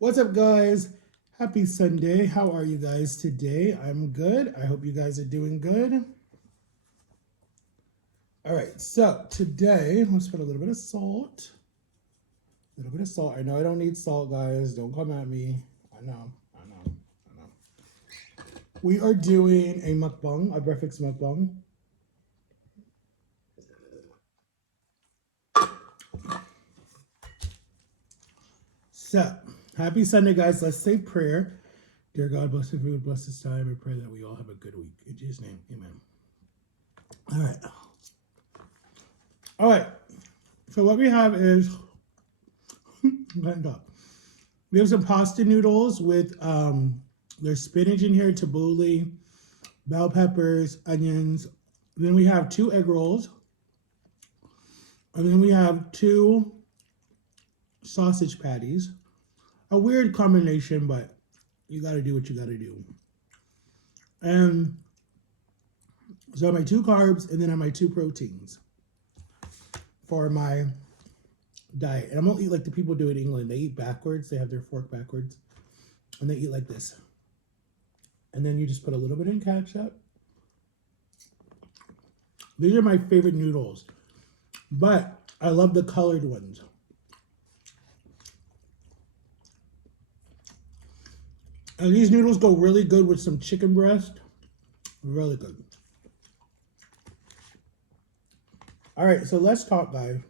What's up, guys? Happy Sunday. How are you guys today? I'm good. I hope you guys are doing good. All right, so today, let's put a little bit of salt. A little bit of salt. I know I don't need salt, guys. Don't come at me. I know. I know. I know. We are doing a mukbang, a breakfast mukbang. So, happy Sunday, guys. Let's say prayer. Dear God, bless the food, bless this time. I pray that we all have a good week. In Jesus' name, amen. All right. All right. So what we have is we have some pasta noodles with there's spinach in here, tabbouleh, bell peppers, onions. Then we have two egg rolls, and then we have two sausage patties. A weird combination, but you got to do what you got to do. And so I have my two carbs, and then I have my two proteins for my diet. And I'm gonna eat like the people do in England. They eat backwards. They have their fork backwards, and they eat like this. And then you just put a little bit in ketchup. These are my favorite noodles, but I love the colored ones. And these noodles go really good with some chicken breast. Really good. All right, so let's talk, guys.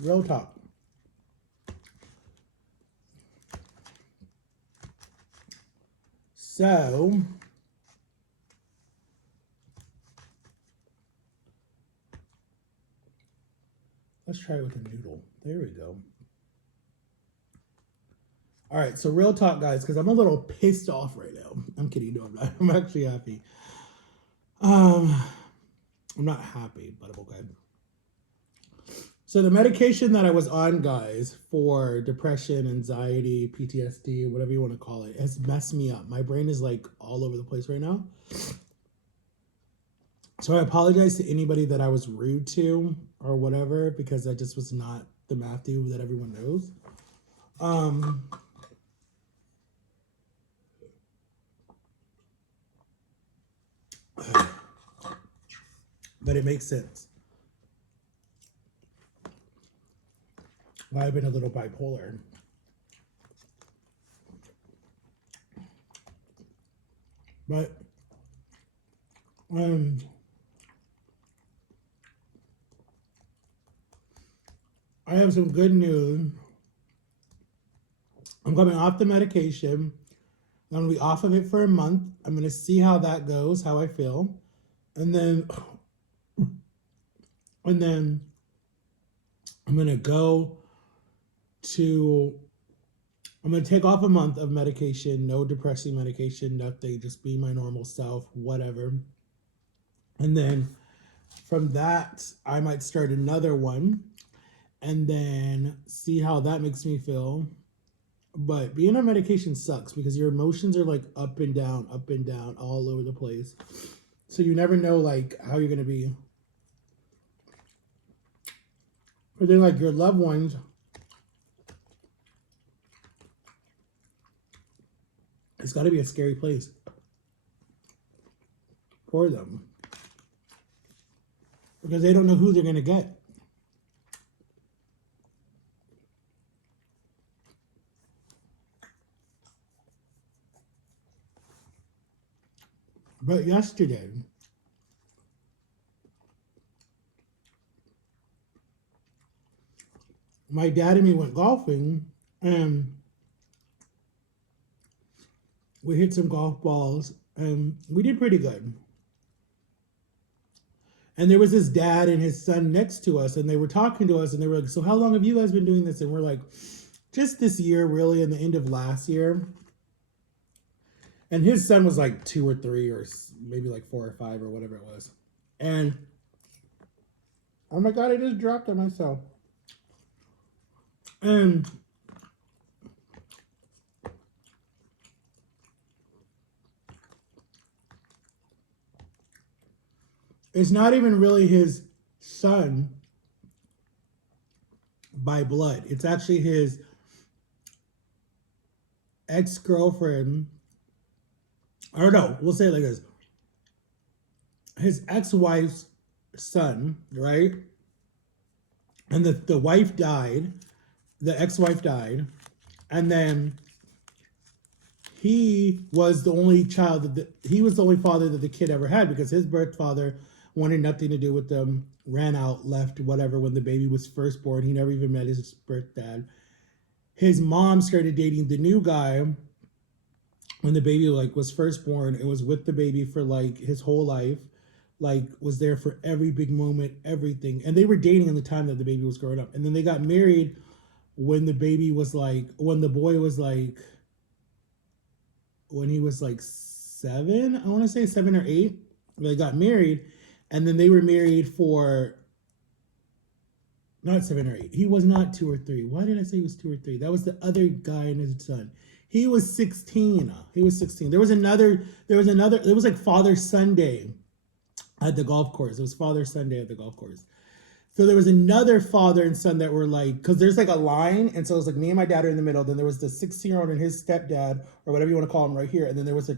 Real talk. So, let's try it with a noodle. There we go. All right, so real talk, guys, because I'm a little pissed off right now. I'm kidding, no, I'm not. I'm actually happy. I'm not happy, but I'm okay. So the medication that I was on, guys, for depression, anxiety, PTSD, whatever you want to call it, has messed me up. My brain is like all over the place right now. So I apologize to anybody that I was rude to or whatever, because I just was not the Matthew that everyone knows. But it makes sense. I've been a little bipolar. But I have some good news. I'm coming off the medication. I'm going to be off of it for a month. I'm going to see how that goes, how I feel. And then I'm going to go to, I'm going to take off a month of medication, no depressing medication, nothing, just be my normal self, whatever. And then from that, I might start another one and then see how that makes me feel. But being on medication sucks because your emotions are like up and down, all over the place. So you never know like how you're going to be. But then like your loved ones, it's got to be a scary place for them because they don't know who they're going to get. But yesterday, my dad and me went golfing and we hit some golf balls and we did pretty good. And there was this dad and his son next to us and they were talking to us and they were like, so how long have you guys been doing this? And we're like, just this year, really, in the end of last year. And his son was like 2 or 3 or maybe like 4 or 5 or whatever it was. And oh my God, I just dropped it myself. And it's not even really his son by blood. It's actually his ex-girlfriend, or no, we'll say it like this. His ex-wife's son, right? And the wife died, the ex-wife died, and then he was the only child he was the only father that the kid ever had because his birth father wanted nothing to do with them, ran out, left, whatever, when the baby was first born. He never even met his birth dad. His mom started dating the new guy when the baby like was first born and was with the baby for like his whole life, like was there for every big moment, everything. And they were dating in the time that the baby was growing up. And then they got married when the baby was like, when the boy was like, when he was like 7, I want to say 7 or 8. They got married, and then they were married for not 7 or 8. He was not 2 or 3. Why did I say he was 2 or 3? That was the other guy and his son. He was 16. He was 16. There was another. It was like Father Sunday at the golf course. It was Father Sunday at the golf course. So there was another father and son that were like, because there's like a line, and so it was like me and my dad are in the middle. Then there was the 16-year-old and his stepdad, or whatever you want to call him, right here. And then there was a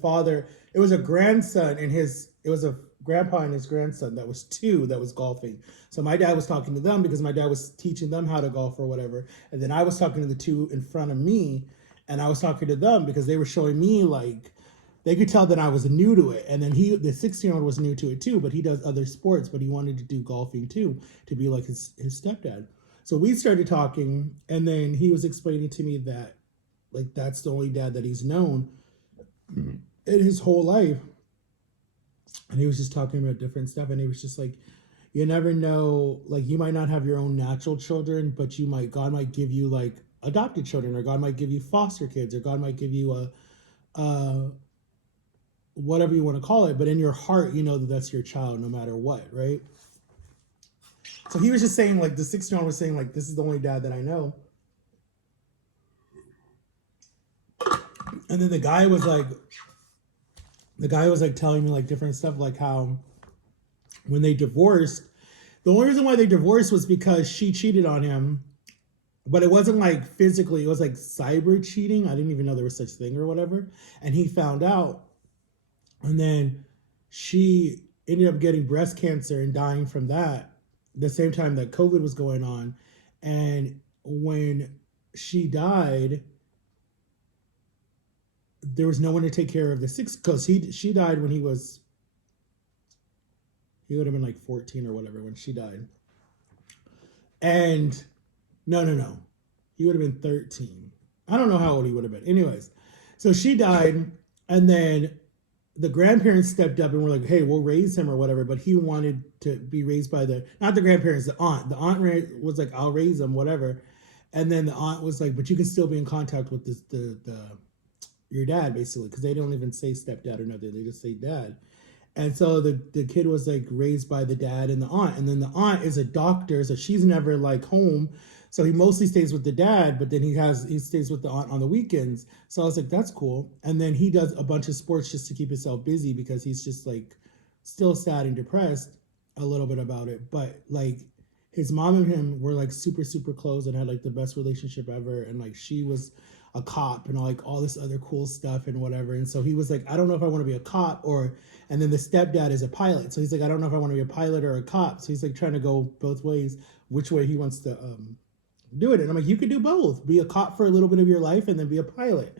father. It was a grandson and it was a grandpa and his grandson that was 2 that was golfing. So my dad was talking to them because my dad was teaching them how to golf or whatever. And then I was talking to the 2 in front of me, and I was talking to them because they were showing me like they could tell that I was new to it. And then the 16-year-old was new to it too, but he does other sports, but he wanted to do golfing too, to be like his stepdad. So we started talking, and then he was explaining to me that like that's the only dad that he's known in his whole life. And he was just talking about different stuff, and he was just like, you never know, like you might not have your own natural children, but God might give you like adopted children, or God might give you foster kids, or God might give you a whatever you want to call it, but in your heart, you know that that's your child no matter what, right? So he was just saying, like, the 16-year-old was saying, like, this is the only dad that I know. And then the guy was like telling me like different stuff, like how when they divorced, the only reason why they divorced was because she cheated on him, but it wasn't like physically, it was like cyber cheating. I didn't even know there was such thing or whatever. And he found out, and then she ended up getting breast cancer and dying from that the same time that COVID was going on. And when she died, there was no one to take care of the 6, because she died when he would have been like 14 or whatever when she died. And no. He would have been 13. I don't know how old he would have been. Anyways, so she died, and then the grandparents stepped up and were like, hey, we'll raise him or whatever. But he wanted to be raised by not the grandparents, the aunt. The aunt was like, I'll raise him, whatever. And then the aunt was like, but you can still be in contact with your dad, basically, because they don't even say stepdad or nothing. They just say dad. And so the kid was like raised by the dad and the aunt. And then the aunt is a doctor, so she's never like home. So he mostly stays with the dad, but then he stays with the aunt on the weekends. So I was like, that's cool. And then he does a bunch of sports just to keep himself busy, because he's just like still sad and depressed a little bit about it. But like his mom and him were like super, super close and had like the best relationship ever. And like she was a cop and like all this other cool stuff and whatever. And so he was like, I don't know if I want to be a cop and then the stepdad is a pilot. So he's like, I don't know if I want to be a pilot or a cop. So he's like trying to go both ways, which way he wants to do it. And I'm like, you could do both. Be a cop for a little bit of your life and then be a pilot.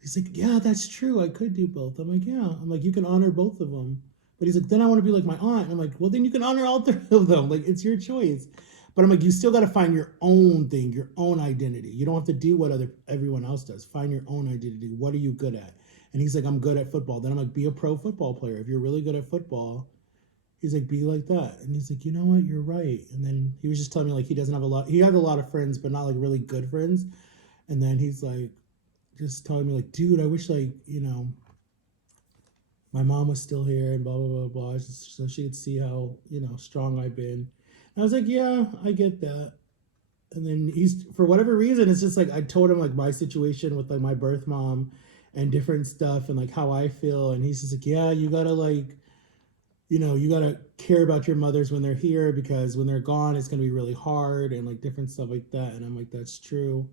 He's like, yeah, that's true. I could do both. I'm like, yeah. I'm like, you can honor both of them. But he's like, then I want to be like my aunt. And I'm like, well, then you can honor all 3 of them. Like, it's your choice. But I'm like, you still got to find your own thing, your own identity. You don't have to do what everyone else does. Find your own identity. What are you good at? And he's like, I'm good at football. Then I'm like, be a pro football player. If you're really good at football, he's like, be like that. And he's like, you know what? You're right. And then he was just telling me like he had a lot of friends, but not like really good friends. And then he's like, just telling me like, dude, I wish like, my mom was still here and blah, blah, blah, blah. Just so she could see how, strong I've been. And I was like, yeah, I get that. And then he's, for whatever reason, it's just like, I told him like my situation with like my birth mom and different stuff and like how I feel. And he's just like, yeah, you gotta like, you gotta care about your mothers when they're here, because when they're gone, it's gonna be really hard and like different stuff like that. And I'm like, that's true.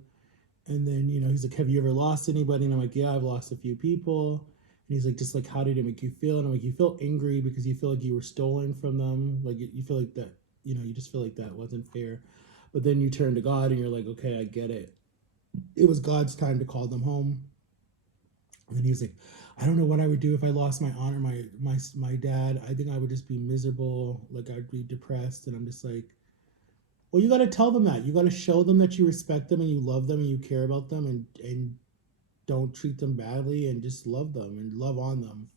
And then, you know, he's like, have you ever lost anybody? And I'm like, yeah, I've lost a few people. And he's like, just like, how did it make you feel? And I'm like, you feel angry because you feel like you were stolen from them. Like, you feel like that, you know, you just feel like that wasn't fair. But then you turn to God and you're like, okay, I get it. It was God's time to call them home. And he was like, I don't know what I would do if I lost my aunt or my dad. I think I would just be miserable. Like, I'd be depressed. And I'm just like, well, you got to tell them that. You got to show them that you respect them and you love them and you care about them, and don't treat them badly, and just love them and love on them,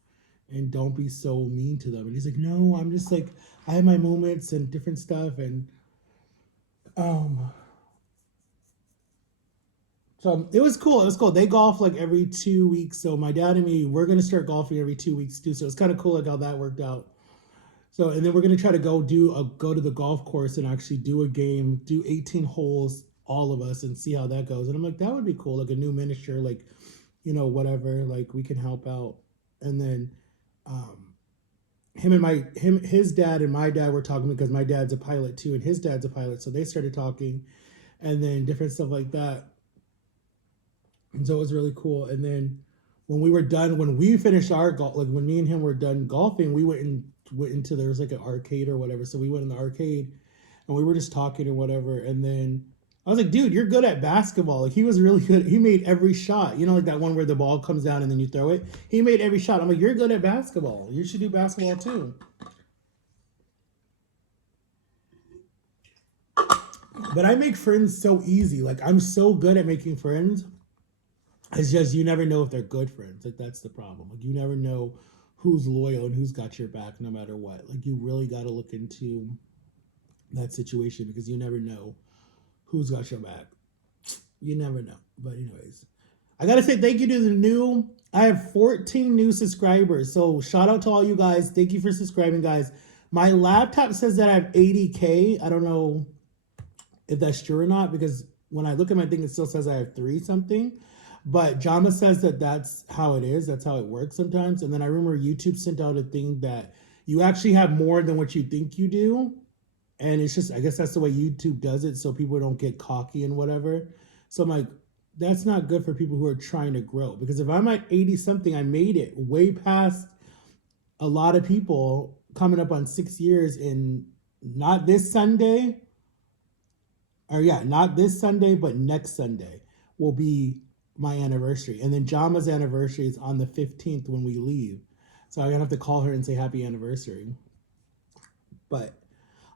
and don't be so mean to them. And he's like, no, I'm just like, I have my moments and different stuff. And um so it was cool. It was cool. They golf like every 2 weeks. So my dad and me, we're gonna start golfing every 2 weeks too. So it's kind of cool like how that worked out. So, and then we're gonna try to go to the golf course and actually do a game, do 18 holes, all of us, and see how that goes. And I'm like, that would be cool, like a new miniature, like, you know, whatever, like we can help out. And then um his dad and my dad were talking because my dad's a pilot too, and his dad's a pilot, so they started talking, and then different stuff like that. And so it was really cool. And then when we finished our golf, like when me and him were done golfing, we went into there was like an arcade or whatever. So we went in the arcade and we were just talking and whatever. And then I was like, dude, you're good at basketball. Like he was really good. He made every shot. You know, like that one where the ball comes down and then you throw it. He made every shot. I'm like, you're good at basketball. You should do basketball too. But I make friends so easy. Like I'm so good at making friends. It's just you never know if they're good friends. Like that's the problem. Like you never know who's loyal and who's got your back no matter what. Like you really got to look into that situation because you never know who's got your back. You never know. But anyways, I gotta say thank you to the new. I have 14 new subscribers. So shout out to all you guys. Thank you for subscribing, guys. My laptop says that I have 80K. I don't know if that's true or not because when I look at my thing, it still says I have 3 something. But Jama says that that's how it is. That's how it works sometimes. And then I remember YouTube sent out a thing that you actually have more than what you think you do. And it's just, I guess that's the way YouTube does it. So people don't get cocky and whatever. So I'm like, that's not good for people who are trying to grow. Because if I'm at 80 something, I made it way past a lot of people coming up on 6 years in not this Sunday. Or yeah, not this Sunday, but next Sunday will be my anniversary. And then Jama's anniversary is on the 15th when we leave. So I'm going to have to call her and say happy anniversary. But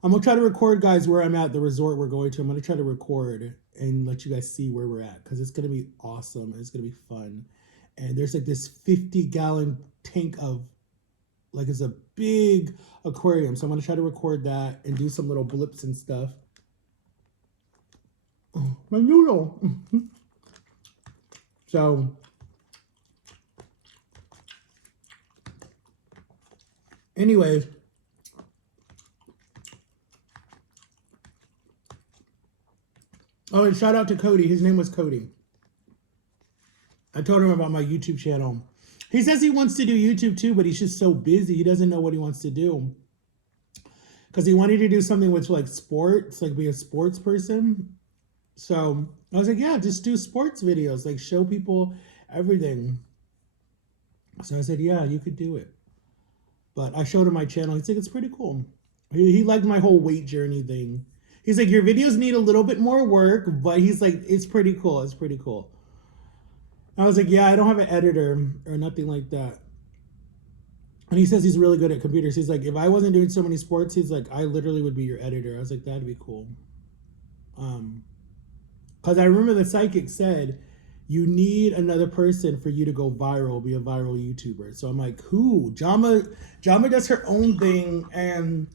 I'm going to try to record, guys, where I'm at, the resort we're going to. I'm going to try to record and let you guys see where we're at because it's going to be awesome. And it's going to be fun. And there's like this 50-gallon tank of, like it's a big aquarium. So I'm going to try to record that and do some little blips and stuff. Oh, my noodle. So, anyways, oh, and shout out to Cody. His name was Cody. I told him about my YouTube channel. He says he wants to do YouTube too, but he's just so busy. He doesn't know what he wants to do. Because he wanted to do something with like sports, like be a sports person. So I was like, yeah, just do sports videos, like show people everything. So I said, yeah, you could do it. But I showed him my channel. He's like, it's pretty cool. He liked my whole weight journey thing. He's like, your videos need a little bit more work, but he's like, it's pretty cool. It's pretty cool. I was like, yeah, I don't have an editor or nothing like that. And he says he's really good at computers. He's like, if I wasn't doing so many sports, he's like, I literally would be your editor. I was like, that'd be cool. Because I remember the psychic said, you need another person for you to go viral, be a viral YouTuber. So I'm like, who? Jama does her own thing, and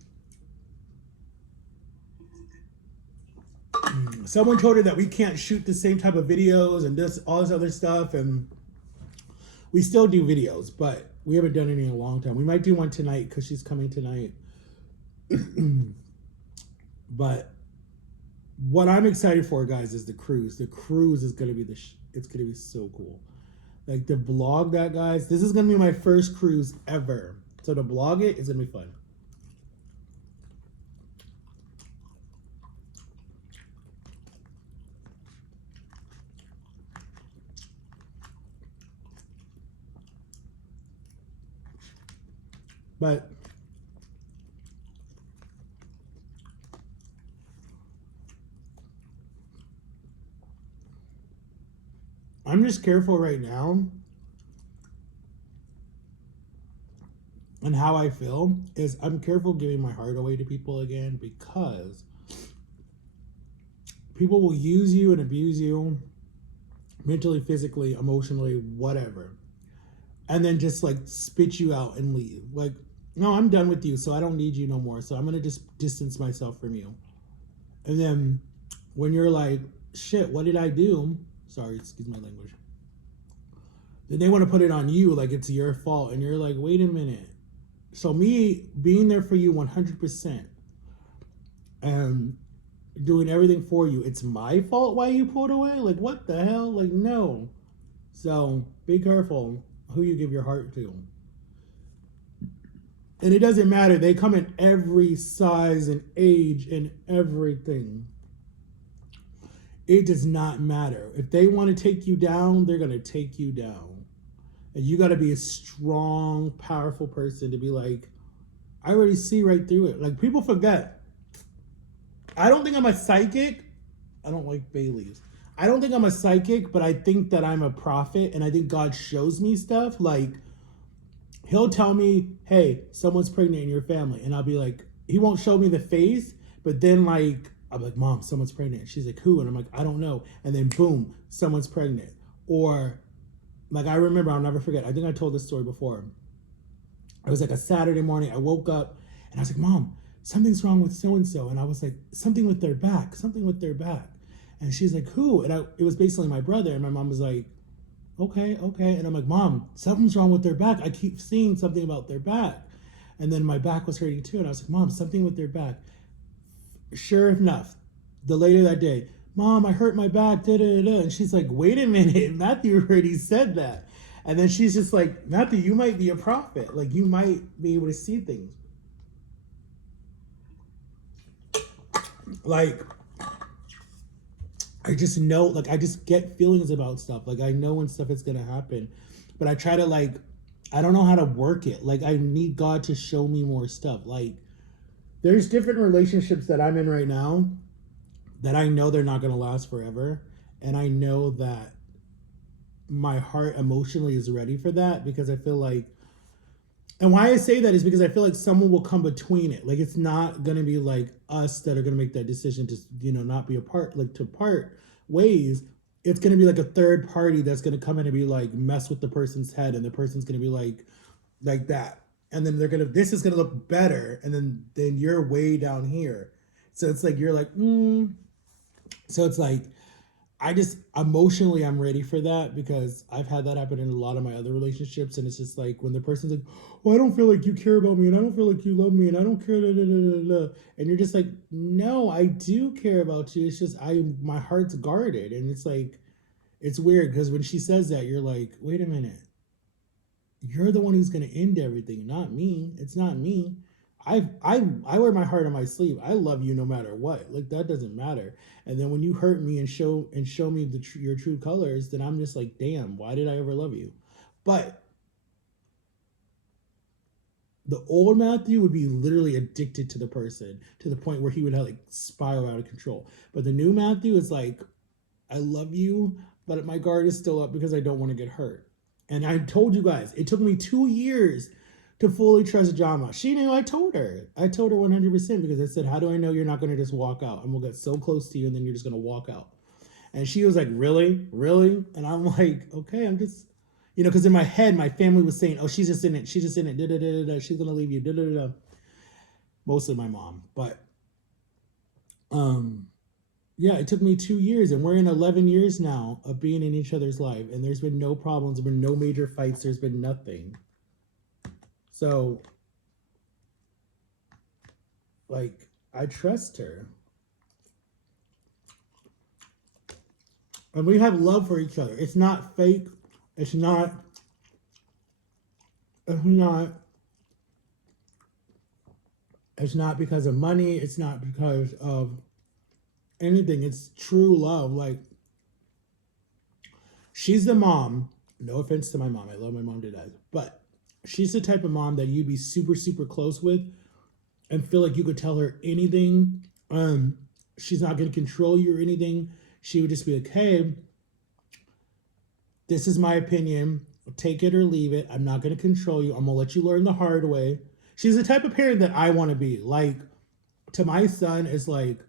someone told her that we can't shoot the same type of videos and this all this other stuff, and we still do videos, but we haven't done any in a long time. We might do one tonight because she's coming tonight. But what I'm excited for, guys, is the cruise. The cruise is gonna be it's gonna be so cool. Like to vlog that, guys. This is gonna be my first cruise ever. So to vlog it is gonna be fun. But I'm just careful right now, and how I feel is I'm careful giving my heart away to people again, because people will use you and abuse you mentally, physically, emotionally, whatever, and then just like spit you out and leave. Like, no, I'm done with you, so I don't need you no more. So I'm gonna just distance myself from you. And then when you're like, shit, what did I do? Sorry, excuse my language. Then they want to put it on you like it's your fault. And you're like, wait a minute. So me being there for you 100% and doing everything for you, it's my fault why you pulled away? Like, what the hell? Like, no. So be careful who you give your heart to. And it doesn't matter. They come in every size and age and everything. It does not matter. If they want to take you down, they're going to take you down. And you got to be a strong, powerful person to be like, I already see right through it. Like, people forget. I don't think I'm a psychic. I don't like bay leaves. I don't think I'm a psychic, but I think that I'm a prophet, and I think God shows me stuff. Like, he'll tell me, hey, someone's pregnant in your family. And I'll be like, he won't show me the face, but then like, I'll be like, Mom, someone's pregnant. She's like, who? And I'm like, I don't know. And then boom, someone's pregnant. Or like, I remember, I'll never forget. I think I told this story before. It was like a Saturday morning. I woke up and I was like, Mom, something's wrong with so-and-so. And I was like, something with their back, something with their back. And she's like, who? And it was basically my brother. And my mom was like, okay. And I'm like, Mom, something's wrong with their back. I keep seeing something about their back. And then my back was hurting too. And I was like, Mom, something with their back. Sure enough, the later that day, Mom, I hurt my back, da da da. And she's like, wait a minute, Matthew already said that. And then she's just like, Matthew, you might be a prophet. Like, you might be able to see things. Like, I just know, like, I just get feelings about stuff. Like, I know when stuff is going to happen. But I try to, like, I don't know how to work it. Like, I need God to show me more stuff. Like, there's different relationships that I'm in right now that I know they're not going to last forever. And I know that my heart emotionally is ready for that, because I feel like, and why I say that is because I feel like someone will come between it. Like, it's not going to be like us that are going to make that decision to, not be apart, like to part ways. It's going to be like a third party that's going to come in and be like, mess with the person's head. And the person's going to be like that. And then this is going to look better. And then you're way down here. So it's like, you're like, So it's like, I just emotionally, I'm ready for that, because I've had that happen in a lot of my other relationships. And it's just like, when the person's like, well, I don't feel like you care about me, and I don't feel like you love me, and I don't care, da, da, da, da, da. And you're just like, no, I do care about you. It's just, my heart's guarded. And it's like, it's weird, because when she says that, you're like, wait a minute. You're the one who's going to end everything, not me. It's not me. I wear my heart on my sleeve. I love you no matter what. Like, that doesn't matter. And then when you hurt me and show me your true colors, then I'm just like, damn, why did I ever love you? But the old Matthew would be literally addicted to the person, to the point where he would have like spiral out of control. But the new Matthew is like, I love you, but my guard is still up because I don't want to get hurt. And I told you guys, it took me 2 years to fully trust Jama. She knew. I told her 100%, because I said, how do I know you're not going to just walk out? And we'll get so close to you and then you're just going to walk out. And she was like, really? And I'm like, okay, I'm just, because in my head, my family was saying, oh, she's just in it. She's just in it. Da, da, da, da, da. She's going to leave you. Da, da, da, da. Mostly my mom. But, yeah, it took me 2 years, and we're in 11 years now of being in each other's life. And there's been no problems. There's been no major fights. There's been nothing. So, like, I trust her. And we have love for each other. It's not fake. It's not because of money. It's not because of anything. It's true love. Like, she's the mom. No offense to my mom. I love my mom to death. But She's the type of mom that you'd be super, super close with and feel like you could tell her anything. She's not going to control you or anything. She would just be like, hey, this is my opinion. Take it or leave it. I'm not going to control you. I'm going to let you learn the hard way. She's the type of parent that I want to be. Like, to my son, it's like,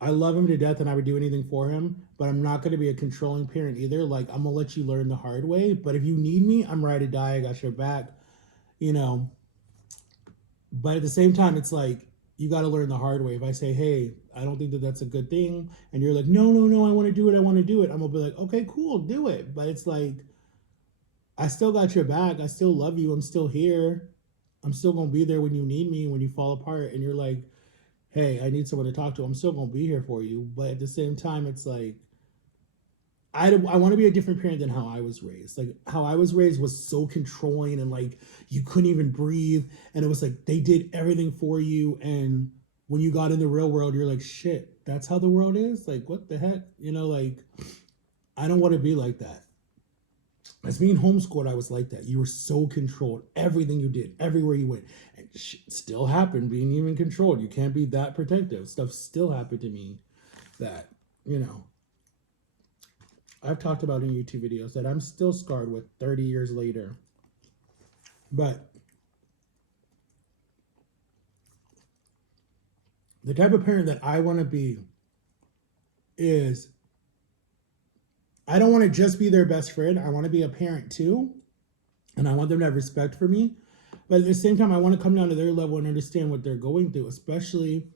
I love him to death and I would do anything for him, but I'm not going to be a controlling parent either. Like, I'm going to let you learn the hard way. But if you need me, I'm ready to die. I got your back, you know. But at the same time, it's like, you got to learn the hard way. If I say, hey, I don't think that that's a good thing, and you're like, no, no, no, I want to do it, I want to do it, I'm going to be like, okay, cool, do it. But it's like, I still got your back. I still love you. I'm still here. I'm still going to be there when you need me, when you fall apart, and you're like, hey, I need someone to talk to. I'm still going to be here for you. But at the same time, it's like, I want to be a different parent than how I was raised. Like, how I was raised was so controlling and like you couldn't even breathe. And it was like they did everything for you. And when you got in the real world, you're like, shit, that's how the world is? Like, what the heck? You know, like, I don't want to be like that. As being homeschooled, I was like that. You were so controlled. Everything you did, everywhere you went. And shit still happened, being even controlled. You can't be that protective. Stuff still happened to me that, you know, I've talked about in YouTube videos that I'm still scarred with 30 years later. But the type of parent that I want to be is I don't want to just be their best friend. I want to be a parent too. And I want them to have respect for me. But at the same time, I want to come down to their level and understand what they're going through, especially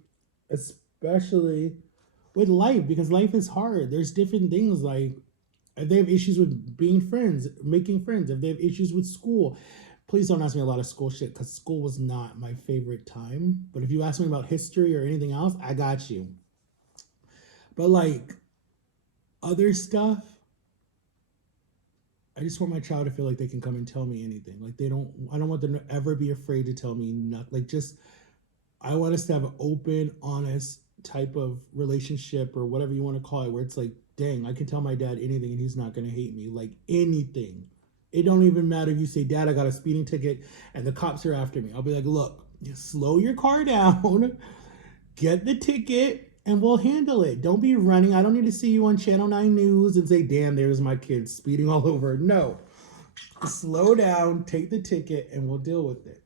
with life, because life is hard. There's different things like if they have issues with being friends, making friends, if they have issues with school, please don't ask me a lot of school shit because school was not my favorite time. But if you ask me about history or anything else, I got you. But like other stuff, I just want my child to feel like they can come and tell me anything. Like I don't want them to ever be afraid to tell me nothing. Like just, I want us to have an open, honest type of relationship or whatever you want to call it, where it's like, dang, I can tell my dad anything and he's not going to hate me. Like anything. It don't even matter if you say, Dad, I got a speeding ticket and the cops are after me. I'll be like, look, slow your car down, get the ticket, and we'll handle it. Don't be running. I don't need to see you on Channel 9 News and say, damn, there's my kid speeding all over. No. Slow down, take the ticket, and we'll deal with it.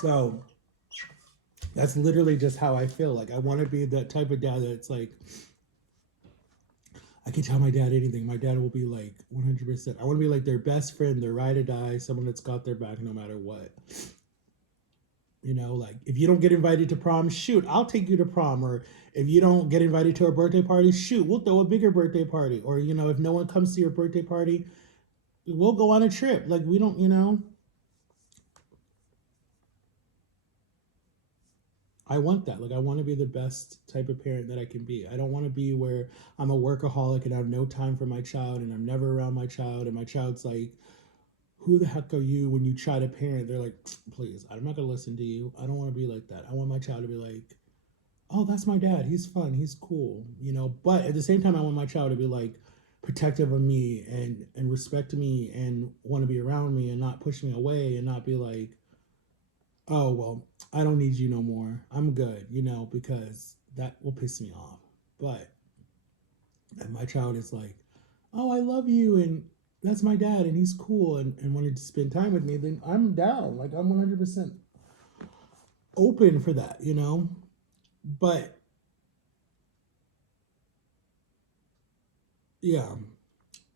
So that's literally just how I feel. Like I want to be that type of dad that's like, I can tell my dad anything. My dad will be like 100%. I want to be like their best friend, their ride or die, someone that's got their back no matter what. You know, like if you don't get invited to prom, shoot, I'll take you to prom. Or if you don't get invited to a birthday party, shoot, we'll throw a bigger birthday party. Or, you know, if no one comes to your birthday party, we'll go on a trip. Like we don't, you know. I want that. Like, I want to be the best type of parent that I can be. I don't want to be where I'm a workaholic and I have no time for my child and I'm never around my child. And my child's like, who the heck are you when you try to parent? They're like, please, I'm not going to listen to you. I don't want to be like that. I want my child to be like, oh, that's my dad. He's fun. He's cool. You know, but at the same time, I want my child to be like protective of me and respect me and want to be around me and not push me away and not be like, oh, well, I don't need you no more. I'm good, you know, because that will piss me off. But if my child is like, oh, I love you and that's my dad and he's cool and wanted to spend time with me, then I'm down. Like, I'm 100% open for that, you know? But yeah,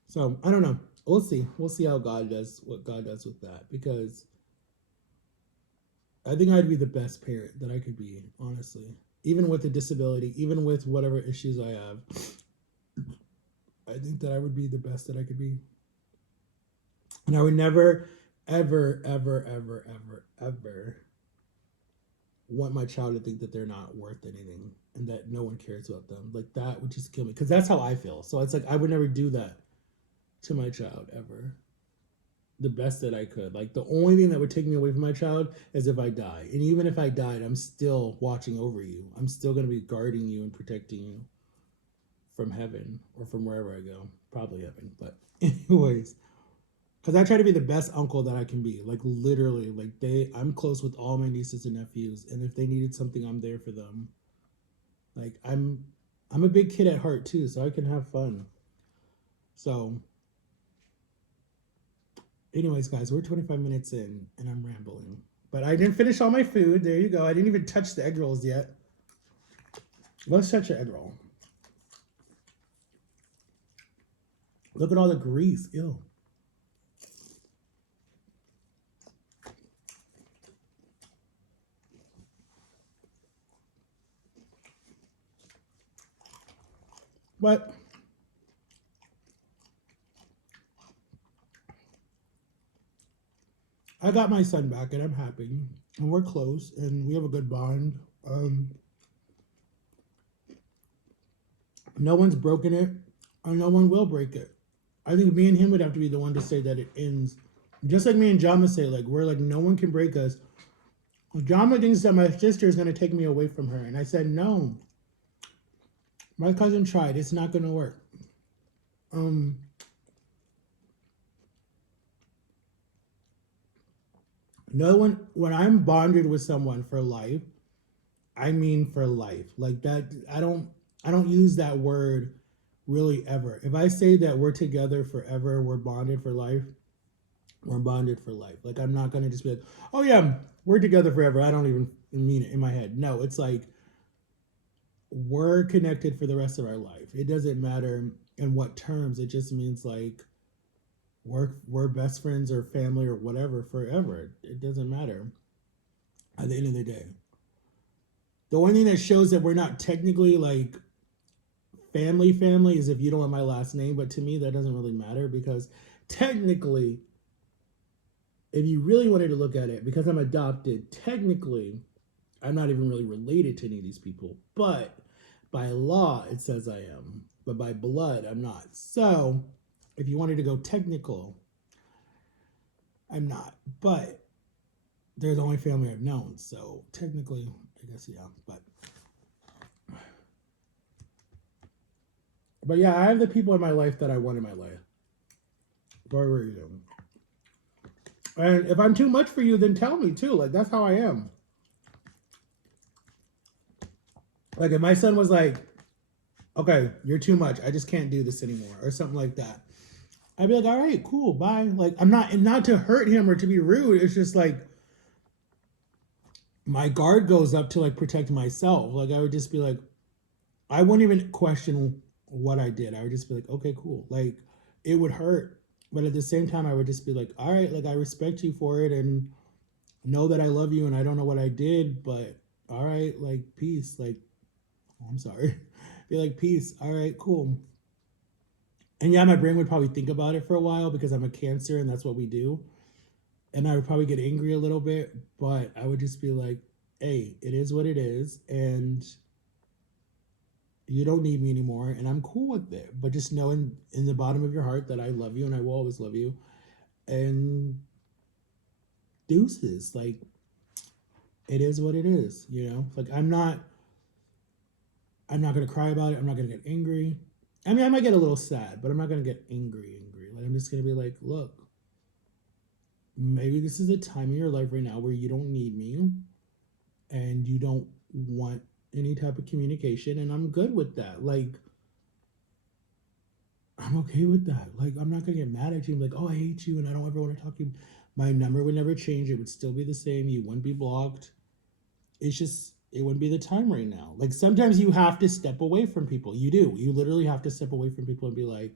so I don't know. We'll see. We'll see how God does, what God does with that because I think I'd be the best parent that I could be, honestly. Even with a disability, even with whatever issues I have, I think that I would be the best that I could be. And I would never, ever, ever, ever, ever, ever want my child to think that they're not worth anything and that no one cares about them. Like that would just kill me because that's how I feel. So it's like I would never do that to my child ever. The best that I could. Like the only thing that would take me away from my child is if I die. And even if I died, I'm still watching over you. I'm still going to be guarding you and protecting you from heaven or from wherever I go. Probably heaven. But anyways, because I try to be the best uncle that I can be. Like literally, like I'm close with all my nieces and nephews, and if they needed something, I'm there for them. Like I'm a big kid at heart too, so I can have fun. So, anyways, guys, we're 25 minutes in, and I'm rambling. But I didn't finish all my food. There you go. I didn't even touch the egg rolls yet. Let's touch the egg roll. Look at all the grease. Ew. But I got my son back, and I'm happy. And we're close, and we have a good bond. No one's broken it, or no one will break it. I think me and him would have to be the one to say that it ends. Just like me and Jama say, like, we're like, no one can break us. Jama thinks that my sister is going to take me away from her. And I said, no. My cousin tried. It's not going to work. No one, when I'm bonded with someone for life, I mean for life. Like that, I don't use that word really ever. If I say that we're together forever, we're bonded for life, we're bonded for life. Like I'm not gonna just be like, oh yeah, we're together forever. I don't even mean it in my head. No, it's like we're connected for the rest of our life. It doesn't matter in what terms. It just means like we're best friends or family or whatever forever. It doesn't matter at the end of the day. The only thing that shows that we're not technically like family is if you don't have my last name, but to me that doesn't really matter because technically, if you really wanted to look at it, because I'm adopted, technically I'm not even really related to any of these people, but by law it says I am, but by blood I'm not. So if you wanted to go technical, I'm not, but they're the only family I've known, so technically I guess yeah, but yeah, I have the people in my life that I want in my life for a reason. And if I'm too much for you, then tell me too. Like that's how I am. Like if my son was like, okay, you're too much. I just can't do this anymore or something like that. I'd be like, all right, cool, bye. Like I'm not, and not to hurt him or to be rude. It's just like my guard goes up to like protect myself. Like I would just be like, I wouldn't even question what I did. I would just be like, okay, cool. Like it would hurt. But at the same time, I would just be like, all right, like I respect you for it and know that I love you and I don't know what I did, but all right, like peace. Like, oh, I'm sorry. Be like, peace. All right, cool. And yeah, my brain would probably think about it for a while because I'm a Cancer and that's what we do. And I would probably get angry a little bit, but I would just be like, hey, it is what it is. And you don't need me anymore. And I'm cool with it. But just know in the bottom of your heart that I love you and I will always love you. And deuces. Like, it is what it is, you know? Like, I'm not going to cry about it. I'm not going to get angry. I mean, I might get a little sad, but I'm not going to get angry. Like, I'm just going to be like, look, maybe this is a time in your life right now where you don't need me and you don't want any type of communication, and I'm good with that. Like, I'm okay with that. Like, I'm not gonna get mad at you. I'm like, oh, I hate you and I don't ever want to talk to you. My number would never change. It would still be the same. You wouldn't be blocked. It's just, it wouldn't be the time right now. Like, sometimes you have to step away from people. You do. You literally have to step away from people and be like,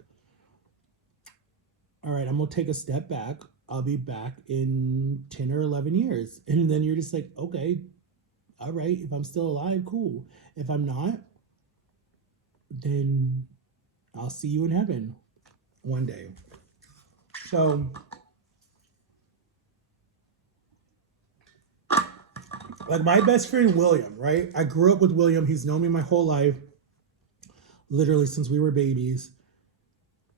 all right, I'm gonna take a step back. I'll be back in 10 or 11 years. And then you're just like, okay, all right, if I'm still alive, cool. If I'm not, then I'll see you in heaven one day. So, like my best friend, William, right? I grew up with William. He's known me my whole life, literally since we were babies.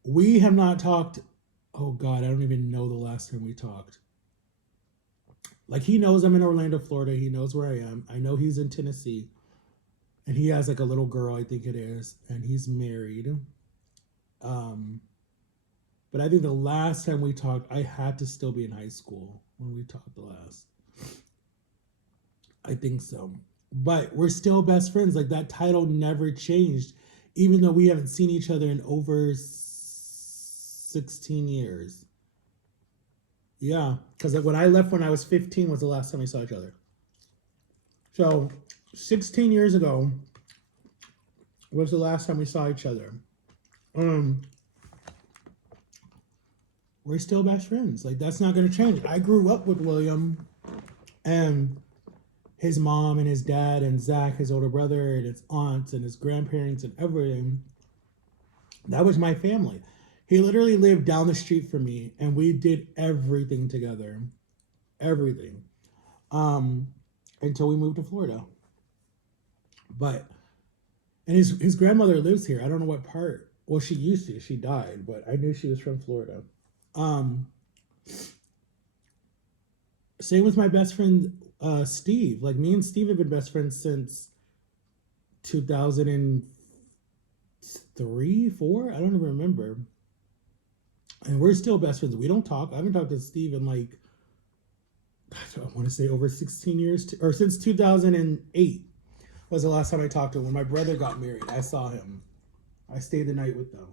We have not talked, oh God, I don't even know the last time we talked. Like he knows I'm in Orlando, Florida. He knows where I am. I know he's in Tennessee. and he has like a little girl, I think it is, and he's married. Um, but I think the last time we talked, I had to still be in high school when we talked the last. I think so. But we're still best friends. Like that title never changed, even though we haven't seen each other in over 16 years. Yeah, because like when I left when I was 15 was the last time we saw each other. So 16 years ago was the last time we saw each other. Um, we're still best friends. Like that's not gonna change. I grew up with William and his mom and his dad and Zach, his older brother, and his aunts and his grandparents and everything. That was my family. He literally lived down the street from me, and we did everything together, everything, um, until we moved to Florida. But and his grandmother lives here. I don't know what part. Well, she used to. She died, but I knew she was from Florida. Um, Same with my best friend Steve. Like me and Steve have been best friends since 2003, 4. I don't even remember. And we're still best friends. We don't talk. I haven't talked to Steve in like I want to say over 16 years, or since 2008 was the last time I talked to him. When my brother got married, I saw him. I stayed the night with them.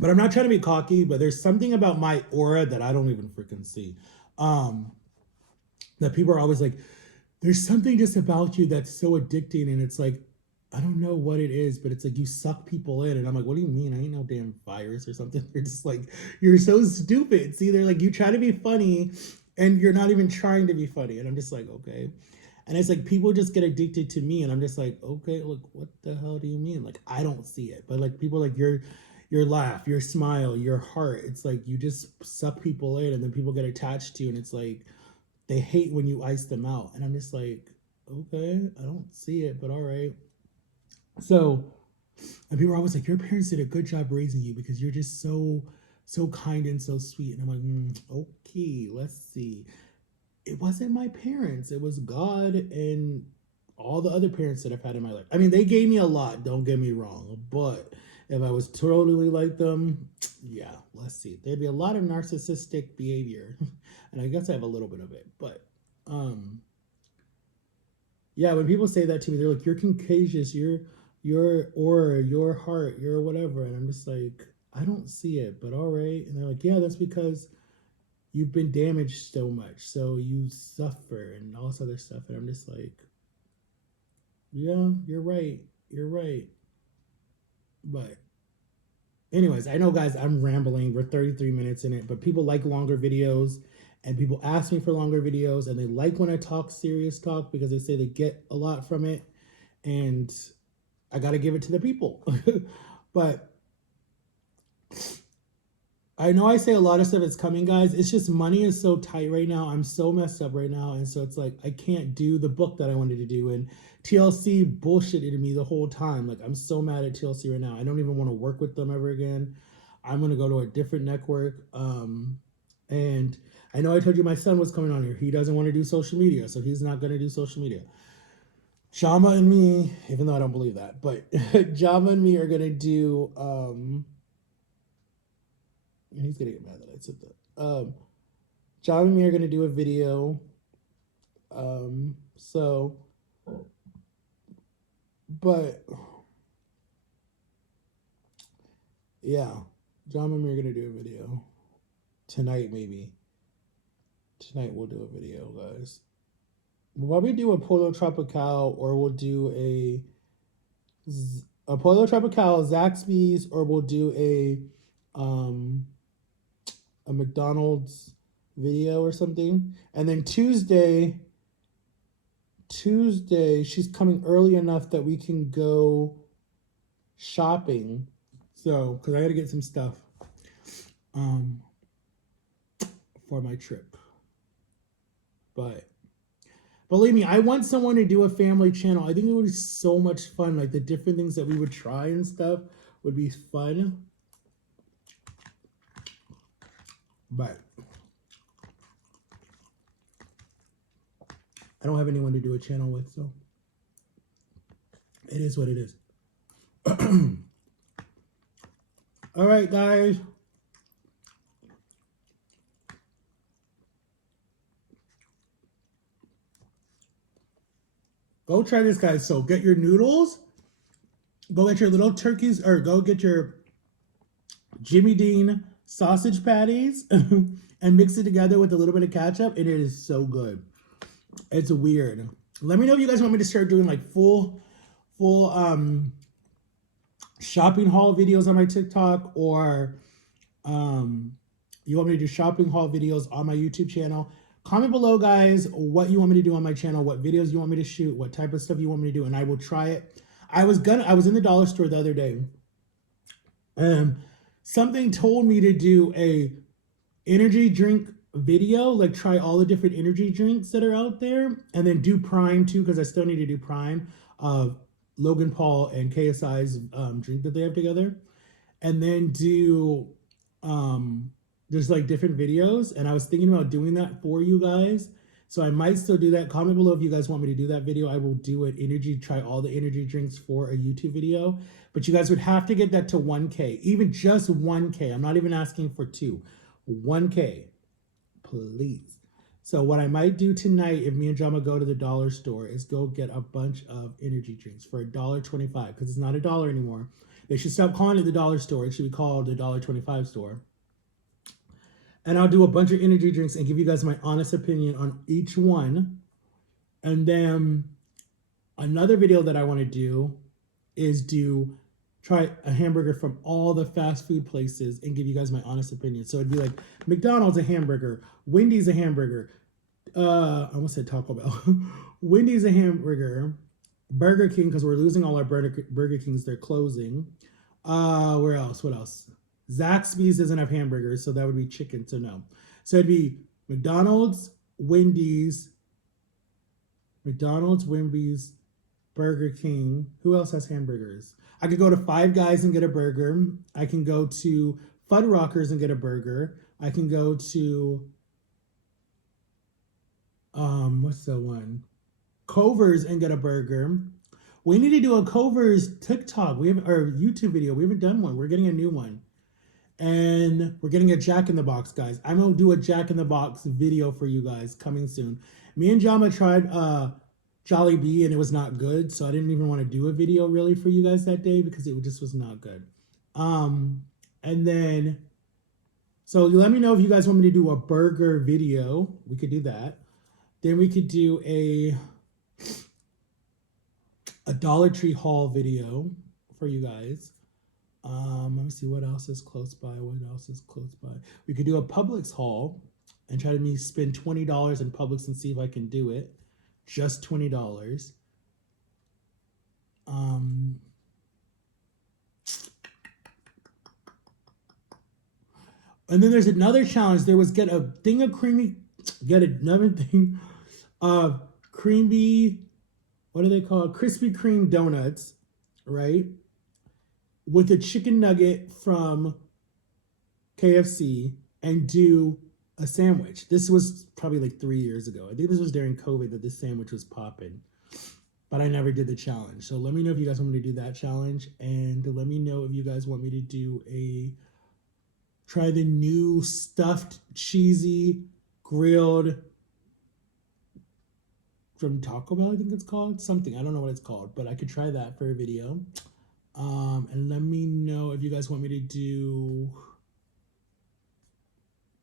But I'm not trying to be cocky, but there's something about my aura that I don't even freaking see. Um, that people are always like, there's something just about you that's so addicting. And it's like, I don't know what it is, but it's like you suck people in. And I'm like, what do you mean? I ain't no damn virus or something. They're just like, you're so stupid. See, they're like, you try to be funny and you're not even trying to be funny. And I'm just like, okay. And it's like people just get addicted to me. And I'm just like, okay, look, what the hell do you mean? Like, I don't see it. But like people like your laugh, your smile, your heart. It's like you just suck people in and then people get attached to you. And it's like they hate when you ice them out. And I'm just like, okay, I don't see it, but all right. So, and people are always like, your parents did a good job raising you because you're just so kind and so sweet. And I'm like, okay, let's see. It wasn't my parents. It was God and all the other parents that I've had in my life. I mean, they gave me a lot, don't get me wrong. But if I was totally like them, yeah, let's see. There'd be a lot of narcissistic behavior. And I guess I have a little bit of it. But yeah, when people say that to me, they're like, you're contagious, your aura, your heart, your whatever. And I'm just like, I don't see it, but all right. And they're like, yeah, that's because you've been damaged so much. So you suffer and all this other stuff. And I'm just like, yeah, you're right. You're right. But anyways, I know guys, I'm rambling. We're 33 minutes in it, but people like longer videos and people ask me for longer videos and they like when I talk serious talk because they say they get a lot from it. And I got to give it to the people. But I know I say a lot of stuff is coming, guys. It's just money is so tight right now. I'm so messed up right now. And so it's like, I can't do the book that I wanted to do. And TLC bullshitted me the whole time. Like, I'm so mad at TLC right now. I don't even want to work with them ever again. I'm going to go to a different network. And I know I told you my son was coming on here. He doesn't want to do social media. So he's not going to do social media. Jama and me, even though I don't believe that, but Jama and me are going to do, and he's gonna get mad that I said that. John and me are gonna do a video. So, but yeah, John and me are gonna do a video tonight. Maybe tonight we'll do a video, guys. We'll probably do a Polo Tropical, or we'll do a Polo Tropical, Zaxby's, or we'll do a McDonald's video or something. And then Tuesday, she's coming early enough that we can go shopping. So, because I got to get some stuff for my trip. But believe me, I want someone to do a family channel. I think it would be so much fun. Like the different things that we would try and stuff would be fun. But I don't have anyone to do a channel with, so it is what it is. All right, guys. Go try this, guys. So get your noodles. Go get your little turkeys, or go get your Jimmy Dean sausage patties and mix it together with a little bit of ketchup, and it is so good. It's weird. Let me know if you guys want me to start doing like full shopping haul videos on my TikTok, or you want me to do shopping haul videos on my YouTube channel. Comment below, guys, what you want me to do on my channel, what videos you want me to shoot, what type of stuff you want me to do, and I will try it. I was in the dollar store the other day. Something told me to do a energy drink video, like try all the different energy drinks that are out there, and then do Prime too, because I still need to do Prime of Logan Paul and KSI's drink that they have together, and then do there's like different videos, and I was thinking about doing that for you guys. So I might still do that. Comment below if you guys want me to do that video. I will do it. Try all the energy drinks for a YouTube video. But you guys would have to get that to 1K. Even just 1K. I'm not even asking for 2. 1K. Please. So what I might do tonight, if me and Jama go to the dollar store, is go get a bunch of energy drinks for $1.25, because it's not $1 anymore. They should stop calling it the dollar store. It should be called the $1.25 store. And I'll do a bunch of energy drinks and give you guys my honest opinion on each one. And then another video that I want to do is try a hamburger from all the fast food places and give you guys my honest opinion. So it'd be like McDonald's a hamburger, Wendy's a hamburger. I almost said Taco Bell. Wendy's a hamburger, Burger King, because we're losing all our Burger Kings. They're closing. Where else? What else? Zaxby's doesn't have hamburgers, so that would be chicken, so no. So it'd be McDonald's, Wendy's, Burger King. Who else has hamburgers? I could go to Five Guys and get a burger. I can go to Fuddruckers and get a burger. I can go to what's the one? Culver's and get a burger. We need to do a Culver's TikTok. Or YouTube video. We haven't done one. We're getting a new one. And we're getting a Jack in the Box, guys. I'm going to do a Jack in the Box video for you guys coming soon. Me and Jama tried Jollibee and it was not good. So I didn't even want to do a video really for you guys that day because it just was not good. And then, so let me know if you guys want me to do a burger video. We could do that. Then we could do a Dollar Tree haul video for you guys. Let me see what else is close by. We could do a Publix haul and try to spend $20 in Publix and see if I can do it. Just $20. And then there's another challenge. There was get another thing of creamy, what are they called? Krispy Kreme donuts, right? With a chicken nugget from KFC and do a sandwich. This was probably like 3 years ago. I think this was during COVID that this sandwich was popping, but I never did the challenge. So let me know if you guys want me to do that challenge, and let me know if you guys want me to try the new stuffed cheesy grilled from Taco Bell, I think it's called. Something, I don't know what it's called, but I could try that for a video. And let me know if you guys want me to do,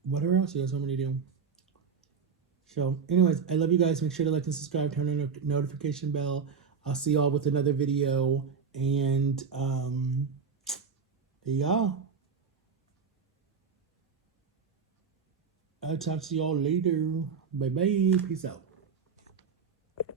whatever else you guys want me to do. So anyways, I love you guys. Make sure to like and subscribe, turn on the notification bell. I'll see y'all with another video. And yeah, I'll talk to y'all later. Bye bye. Peace out.